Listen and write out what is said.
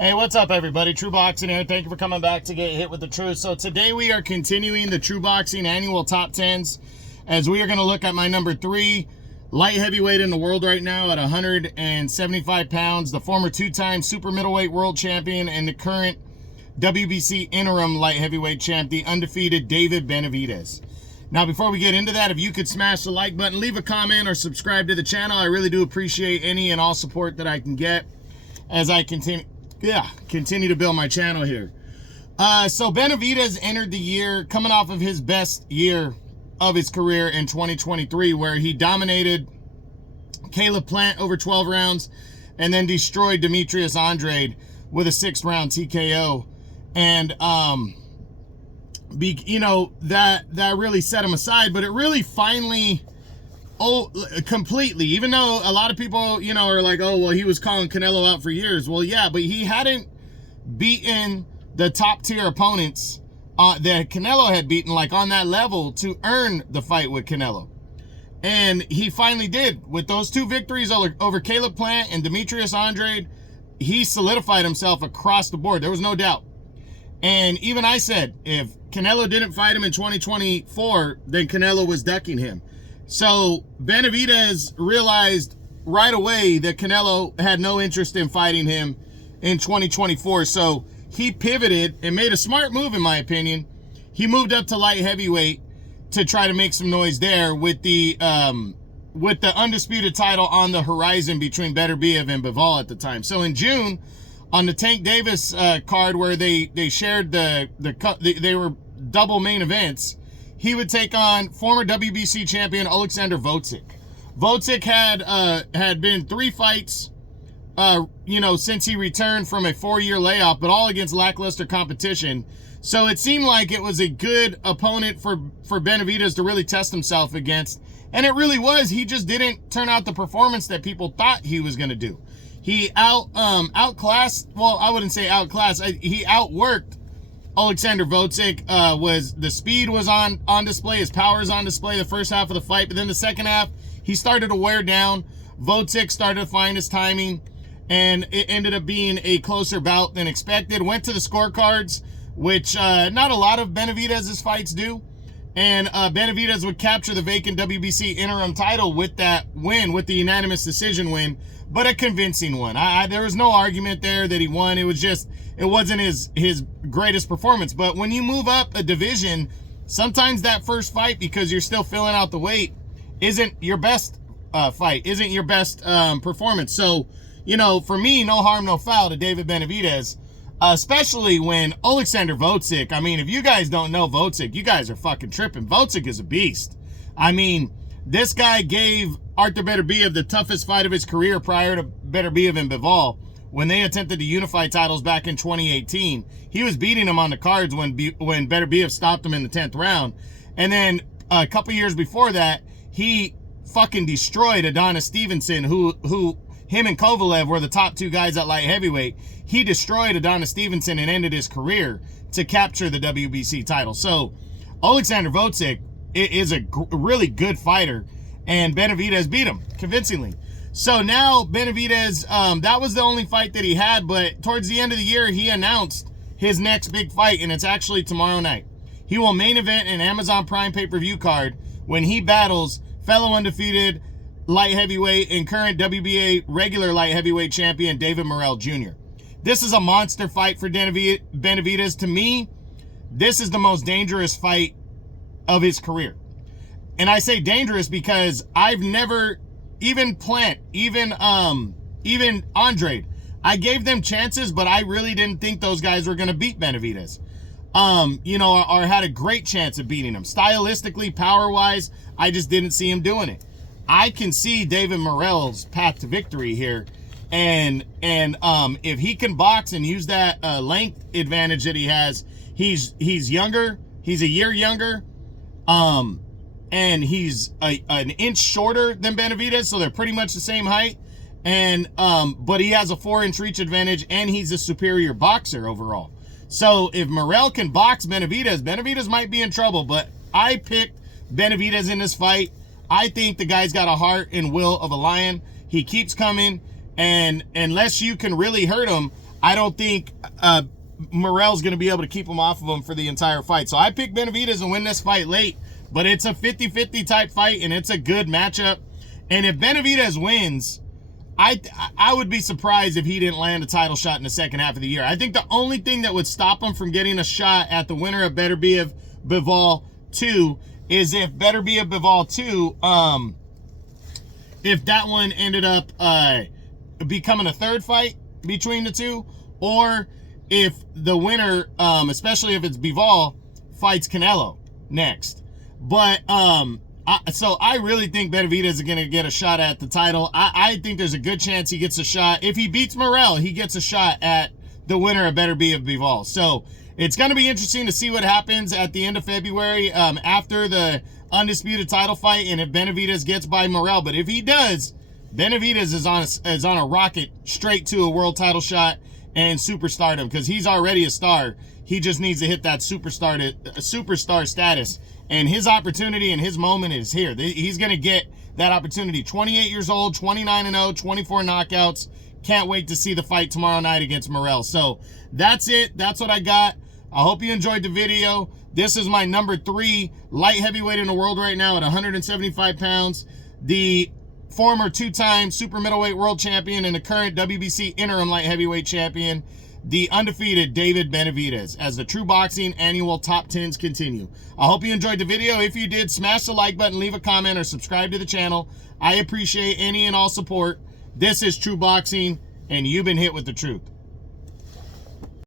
Hey, what's up, everybody? True Boxing here. Thank you for coming back to get hit with the truth. So today we are continuing the True Boxing annual top 10s, as we are going to look at my number 3 light heavyweight in the world right now at 175 pounds, the former 2-time super middleweight world champion and the current WBC interim light heavyweight champ, the undefeated Benavidez. Now, before we get into that, if you could smash the like button, leave a comment, or subscribe to the channel, I really do appreciate any and all support that I can get as I continue to build my channel here. So Benavidez entered the year coming off of his best year of his career in 2023, where he dominated Caleb Plant over 12 rounds and then destroyed Demetrius Andrade with a 6th round TKO. And that really set him aside, but it really finally completely, even though a lot of people are like, oh well, he was calling Canelo out for years. Well, yeah, but he hadn't beaten the top tier opponents that Canelo had beaten, like on that level, to earn the fight with Canelo. And he finally did. With those 2 victories over Caleb Plant and Demetrius Andrade, he solidified himself across the board. There was no doubt. And even I said, if Canelo didn't fight him in 2024, then Canelo was ducking him. So Benavidez realized right away that Canelo had no interest in fighting him in 2024. So he pivoted and made a smart move, in my opinion. He moved up to light heavyweight to try to make some noise there with the undisputed title on the horizon between Beterbiev and Bivol at the time. So in June, on the Tank Davis card, where they shared they were double main events, he would take on former WBC champion Alexander Gvozdyk. Gvozdyk had been 3 fights, since he returned from a 4-year layoff, but all against lackluster competition. So it seemed like it was a good opponent for Benavidez to really test himself against. And it really was. He just didn't turn out the performance that people thought he was going to do. He outclassed, well, I wouldn't say outclassed. He outworked Alexander Gvozdyk. The speed was on display, his power is on display the first half of the fight, but then the second half, he started to wear down. Gvozdyk started to find his timing, and it ended up being a closer bout than expected. Went to the scorecards, which not a lot of Benavidez's fights do, and Benavidez would capture the vacant WBC interim title with that win, with the unanimous decision win, but a convincing one. There was no argument there that he won. It wasn't his greatest performance. But when you move up a division, sometimes that first fight, because you're still filling out the weight, isn't your best fight, isn't your best performance. So, for me, no harm, no foul to Benavidez, especially when Alexander Gvozdyk, I mean, if you guys don't know Gvozdyk, you guys are fucking tripping. Gvozdyk is a beast. I mean, this guy gave Arthur Beterbiev the toughest fight of his career prior to Beterbiev and Bivol, when they attempted to unify titles back in 2018. He was beating him on the cards when Beterbiev stopped him in the 10th round. And then a couple years before that, he fucking destroyed Adonis Stevenson, who him and Kovalev were the top 2 guys at light heavyweight. He destroyed Adonis Stevenson and ended his career to capture the WBC title. So Alexander Gvozdyk is a really good fighter, and Benavidez beat him convincingly. So now Benavidez, that was the only fight that he had, but towards the end of the year, he announced his next big fight, and it's actually tomorrow night. He will main event an Amazon Prime pay-per-view card when he battles fellow undefeated light heavyweight and current WBA regular light heavyweight champion David Morell Jr. This is a monster fight for Benavidez. To me, this is the most dangerous fight of his career. And I say dangerous because I've never, even Plant, even Andrade, I gave them chances, but I really didn't think those guys were going to beat Benavidez. Or had a great chance of beating him. Stylistically, power-wise, I just didn't see him doing it. I can see David Morell's path to victory here. And if he can box and use that length advantage that he has, he's younger, he's a year younger, and he's an inch shorter than Benavidez, so they're pretty much the same height. And but he has a 4-inch reach advantage, and he's a superior boxer overall. So if Morell can box Benavidez might be in trouble. But I picked Benavidez in this fight. I think the guy's got a heart and will of a lion. He keeps coming, and unless you can really hurt him, I don't think Morell's going to be able to keep him off of him for the entire fight. So I picked Benavidez to win this fight late, but it's a 50-50 type fight, and it's a good matchup. And if Benavidez wins, I would be surprised if he didn't land a title shot in the second half of the year. I think the only thing that would stop him from getting a shot at the winner of Beterbiev Bivol 2 is if Beterbiev Bivol 2, if that one ended up becoming a third fight between the two, or if the winner, especially if it's Bivol, fights Canelo next. But so I really think Benavidez is going to get a shot at the title. I think there's a good chance he gets a shot. If he beats Morell, he gets a shot at the winner of Beterbiev Bivol. So it's going to be interesting to see what happens at the end of February after the undisputed title fight, and if Benavidez gets by Morell. But if he does, Benavidez is on a rocket straight to a world title shot and superstardom, because he's already a star. He just needs to hit that superstar status, and his opportunity and his moment is here. He's going to get that opportunity. 28 years old, 29-0, 24 knockouts. Can't wait to see the fight tomorrow night against Morell. So that's it. That's what I got. I hope you enjoyed the video. This is my number 3 light heavyweight in the world right now at 175 pounds. The former 2-time super middleweight world champion and the current WBC interim light heavyweight champion, the undefeated David Benavidez, as the True Boxing annual top 10s continue. I hope you enjoyed the video. If you did, smash the like button, leave a comment, or subscribe to the channel. I appreciate any and all support. This is True Boxing, and you've been hit with the truth.